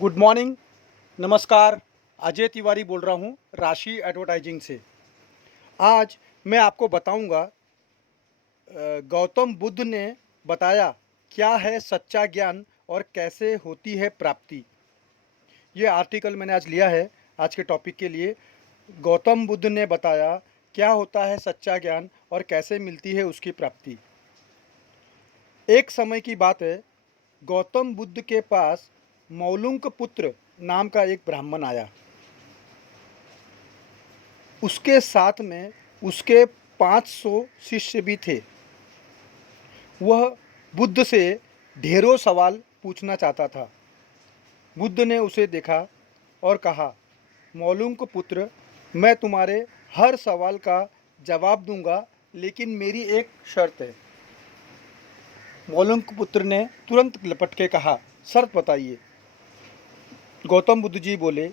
Good morning, नमस्कार। अजय तिवारी बोल रहा हूँ राशि एडवर्टाइजिंग से। आज मैं आपको बताऊंगा गौतम बुद्ध ने बताया क्या है सच्चा ज्ञान और कैसे होती है प्राप्ति। ये आर्टिकल मैंने आज लिया है आज के टॉपिक के लिए। गौतम बुद्ध ने बताया क्या होता है सच्चा ज्ञान और कैसे मिलती है उसकी प्राप्ति। एक समय की बात है, गौतम बुद्ध के पास मौलुंक पुत्र नाम का एक ब्राह्मण आया। उसके साथ में उसके 500 शिष्य भी थे। वह बुद्ध से ढेरों सवाल पूछना चाहता था। बुद्ध ने उसे देखा और कहा, मौलुंक पुत्र, मैं तुम्हारे हर सवाल का जवाब दूंगा, लेकिन मेरी एक शर्त है। मौलुंक पुत्र ने तुरंत लपट के कहा, शर्त बताइए। गौतम बुद्ध जी बोले,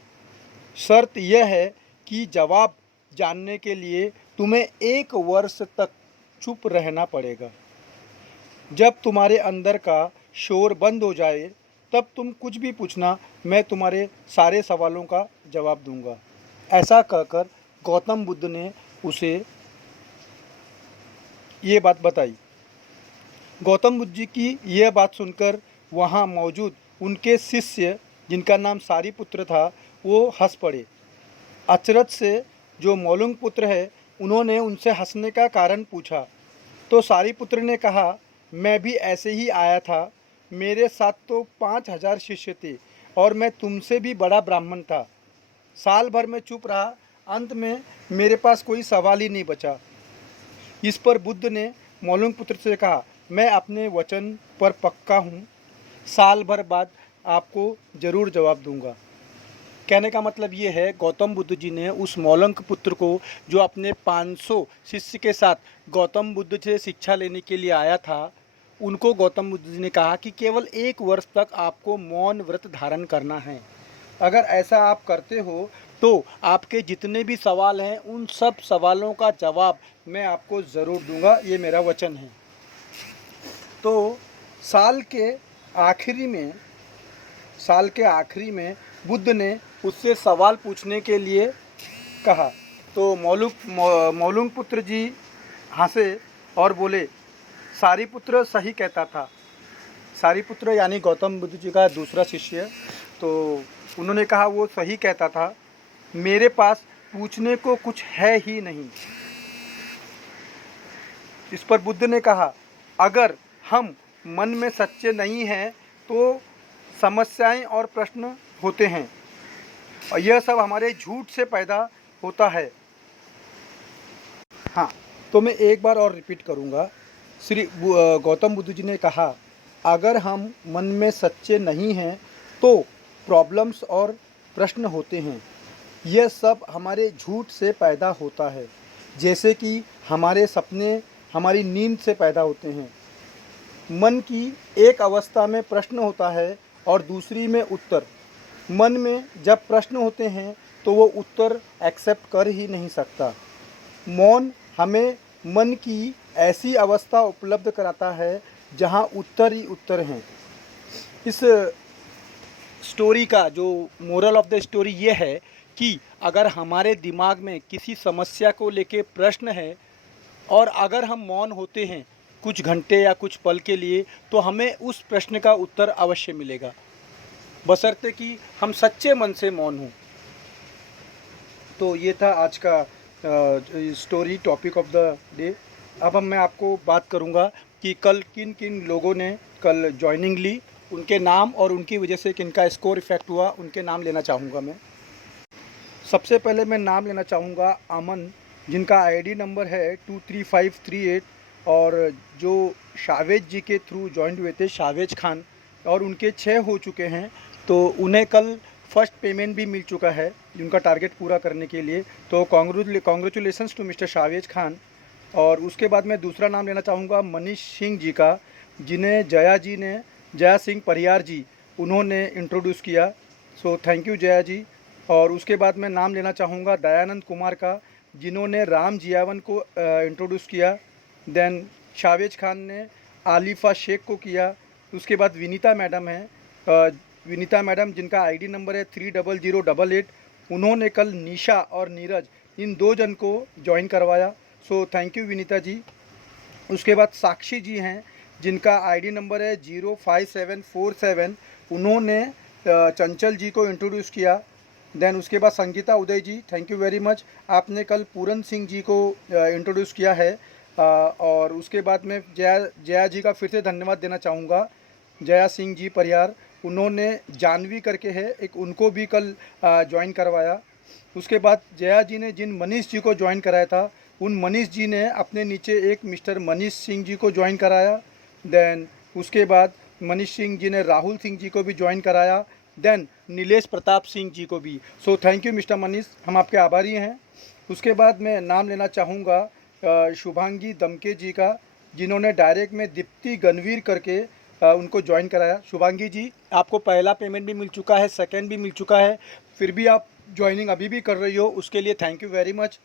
शर्त यह है कि जवाब जानने के लिए तुम्हें 1 वर्ष तक चुप रहना पड़ेगा। जब तुम्हारे अंदर का शोर बंद हो जाए तब तुम कुछ भी पूछना, मैं तुम्हारे सारे सवालों का जवाब दूंगा। ऐसा कहकर गौतम बुद्ध ने उसे ये बात बताई। गौतम बुद्ध जी की यह बात सुनकर वहाँ मौजूद उनके शिष्य, जिनका नाम सारीपुत्र था, वो हंस पड़े। अचरज से जो मौलुंक पुत्र है, उन्होंने उनसे हंसने का कारण पूछा तो सारीपुत्र ने कहा, मैं भी ऐसे ही आया था। मेरे साथ तो 5,000 शिष्य थे और मैं तुमसे भी बड़ा ब्राह्मण था। साल भर में चुप रहा, अंत में मेरे पास कोई सवाल ही नहीं बचा। इस पर बुद्ध ने मौलुंक पुत्र से कहा, मैं अपने वचन पर पक्का हूँ, साल भर बाद आपको ज़रूर जवाब दूंगा। कहने का मतलब ये है, गौतम बुद्ध जी ने उस मौलंक पुत्र को, जो अपने 500 शिष्य के साथ गौतम बुद्ध से शिक्षा लेने के लिए आया था, उनको गौतम बुद्ध जी ने कहा कि केवल 1 वर्ष तक आपको मौन व्रत धारण करना है। अगर ऐसा आप करते हो तो आपके जितने भी सवाल हैं, उन सब सवालों का जवाब मैं आपको ज़रूर दूंगा, ये मेरा वचन है। तो साल के आखिरी में बुद्ध ने उससे सवाल पूछने के लिए कहा। तो मौलुंक पुत्र जी हंसे और बोले, सारीपुत्र सही कहता था। सारीपुत्र यानी गौतम बुद्ध जी का दूसरा शिष्य। तो उन्होंने कहा, वो सही कहता था, मेरे पास पूछने को कुछ है ही नहीं। इस पर बुद्ध ने कहा, अगर हम मन में सच्चे नहीं हैं तो समस्याएं और प्रश्न होते हैं, और यह सब हमारे झूठ से पैदा होता है। हाँ, तो मैं एक बार और रिपीट करूँगा। गौतम बुद्ध जी ने कहा, अगर हम मन में सच्चे नहीं हैं तो प्रॉब्लम्स और प्रश्न होते हैं। यह सब हमारे झूठ से पैदा होता है, जैसे कि हमारे सपने हमारी नींद से पैदा होते हैं। मन की एक अवस्था में प्रश्न होता है और दूसरी में उत्तर। मन में जब प्रश्न होते हैं तो वो उत्तर एक्सेप्ट कर ही नहीं सकता। मौन हमें मन की ऐसी अवस्था उपलब्ध कराता है जहाँ उत्तर ही उत्तर हैं। इस स्टोरी का जो मोरल ऑफ द स्टोरी ये है कि अगर हमारे दिमाग में किसी समस्या को लेके प्रश्न है और अगर हम मौन होते हैं कुछ घंटे या कुछ पल के लिए, तो हमें उस प्रश्न का उत्तर अवश्य मिलेगा, बशर्ते कि हम सच्चे मन से मौन हों। तो ये था आज का story topic of the day. अब मैं आपको बात करूँगा कि कल किन किन लोगों ने कल ज्वाइनिंग ली, उनके नाम और उनकी वजह से किनका स्कोर इफेक्ट हुआ, उनके नाम लेना चाहूँगा मैं। सबसे पहले मैं नाम लेना चाहूँगा अमन, जिनका आईडी नंबर है 23538, और जो शावेज जी के थ्रू ज्वाइन हुए थे, शावेज खान, और उनके 6 हो चुके हैं। तो उन्हें कल फर्स्ट पेमेंट भी मिल चुका है उनका टारगेट पूरा करने के लिए। तो congratulations to mister Shavez Khan. और उसके बाद मैं दूसरा नाम लेना चाहूँगा मनीष सिंह जी का, जिन्हें जया सिंह परियार जी, उन्होंने इंट्रोड्यूस किया। सो थैंक यू जया जी। और उसके बाद मैं नाम लेना चाहूँगा दयानंद कुमार का, जिन्होंने राम जियावन को इंट्रोड्यूस किया। देन शावेज खान ने आलिफा शेख को किया। उसके बाद विनीता मैडम हैं, विनीता मैडम जिनका आईडी नंबर है 30088, उन्होंने कल निशा और नीरज इन 2 जन को ज्वाइन करवाया। So thank you Vinita ji. उसके बाद साक्षी जी हैं जिनका आईडी नंबर है 05747, उन्होंने चंचल जी को इंट्रोड्यूस किया। देन उसके बाद संगीता उदय जी, थैंक यू वेरी मच, आपने कल पूरन सिंह जी को इंट्रोड्यूस किया है। और उसके बाद में जया जी का फिर से धन्यवाद देना चाहूँगा। जया सिंह जी परियार, उन्होंने जानवी करके है एक, उनको भी कल ज्वाइन करवाया। उसके बाद जया जी ने जिन मनीष जी को ज्वाइन कराया था, उन मनीष जी ने अपने नीचे एक मिस्टर मनीष सिंह जी को ज्वाइन कराया। देन उसके बाद मनीष सिंह जी ने राहुल सिंह जी को भी ज्वाइन कराया। देन नीलेश प्रताप सिंह जी को भी। So thank you mister Manish, हम आपके आभारी हैं। उसके बाद मैं नाम लेना चाहूँगा शुभांगी दमके जी का, जिन्होंने डायरेक्ट में दीप्ति गणवीर करके उनको ज्वाइन कराया। शुभांगी जी, आपको पहला पेमेंट भी मिल चुका है, सेकंड भी मिल चुका है, फिर भी आप ज्वाइनिंग अभी भी कर रही हो, उसके लिए thank you very much.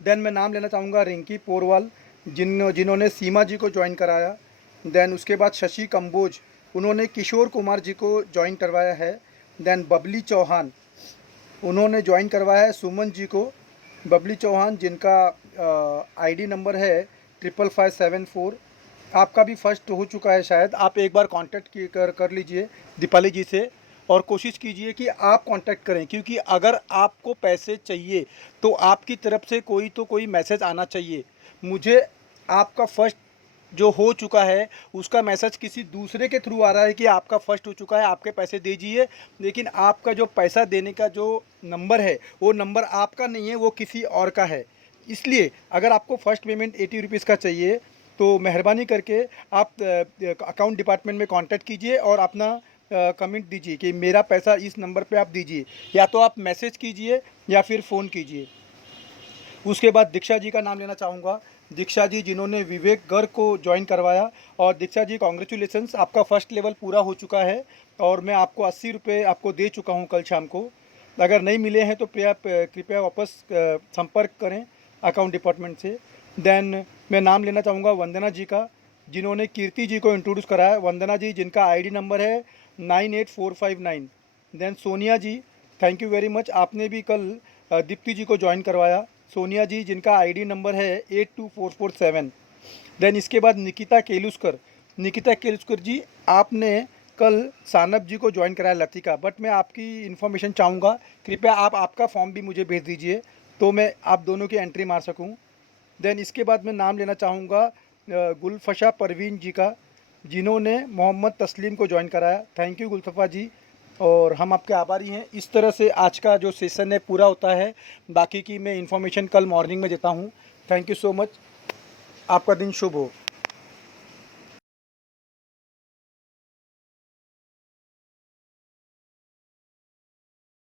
Then मैं नाम लेना चाहूँगा रिंकी पोरवाल, जिन्होंने सीमा जी को ज्वाइन कराया। देन उसके बाद शशि कंबोज, उन्होंने किशोर कुमार जी को ज्वाइन करवाया है। देन बबली चौहान, उन्होंने ज्वाइन करवाया है सुमन जी को। बबली चौहान जिनका आईडी नंबर है 55574, आपका भी फर्स्ट हो चुका है शायद। आप एक बार कांटेक्ट कर लीजिए दीपाली जी से, और कोशिश कीजिए कि आप कांटेक्ट करें, क्योंकि अगर आपको पैसे चाहिए तो आपकी तरफ से कोई मैसेज आना चाहिए। मुझे आपका फर्स्ट जो हो चुका है उसका मैसेज किसी दूसरे के थ्रू आ रहा है कि आपका फर्स्ट हो चुका है, आपके पैसे दीजिए, लेकिन आपका जो पैसा देने का जो नंबर है वो नंबर आपका नहीं है, वो किसी और का है। इसलिए अगर आपको फर्स्ट पेमेंट 80 रुपीज़ का चाहिए तो मेहरबानी करके आप अकाउंट डिपार्टमेंट में कांटेक्ट कीजिए और अपना कमेंट दीजिए कि मेरा पैसा इस नंबर पे आप दीजिए, या तो आप मैसेज कीजिए या फिर फ़ोन कीजिए। उसके बाद दीक्षा जी का नाम लेना चाहूँगा। दीक्षा जी जिन्होंने विवेक गर्ग को ज्वाइन करवाया, और दीक्षा जी कॉन्ग्रेचुलेसन्स, आपका फर्स्ट लेवल पूरा हो चुका है और मैं आपको 80 रुपये आपको दे चुका हूँ कल शाम को। अगर नहीं मिले हैं तो कृपया वापस संपर्क करें अकाउंट डिपार्टमेंट से। देन मैं नाम लेना चाहूँगा वंदना जी का, जिन्होंने कीर्ति जी को इंट्रोड्यूस कराया। वंदना जी जिनका आईडी नंबर है 98459। Then Sonia ji, thank you very much, आपने भी कल दीप्ति जी को ज्वाइन करवाया। सोनिया जी जिनका आईडी नंबर है 82447। देन इसके बाद निकिता केलुस्कर जी, आपने कल सानब जी को ज्वाइन कराया लतिका, बट मैं आपकी इन्फॉर्मेशन चाहूँगा, कृपया आप आपका फॉर्म भी मुझे भेज दीजिए तो मैं आप दोनों की एंट्री मार सकूँ। देन इसके बाद मैं नाम लेना चाहूँगा गुलफशा परवीन जी का, जिन्होंने मोहम्मद तस्लीम को ज्वाइन कराया। थैंक यू गुलफा जी, और हम आपके आभारी हैं। इस तरह से आज का जो सेशन है पूरा होता है, बाकी की मैं इन्फॉर्मेशन कल मॉर्निंग में देता हूँ। थैंक यू सो मच, आपका दिन शुभ हो।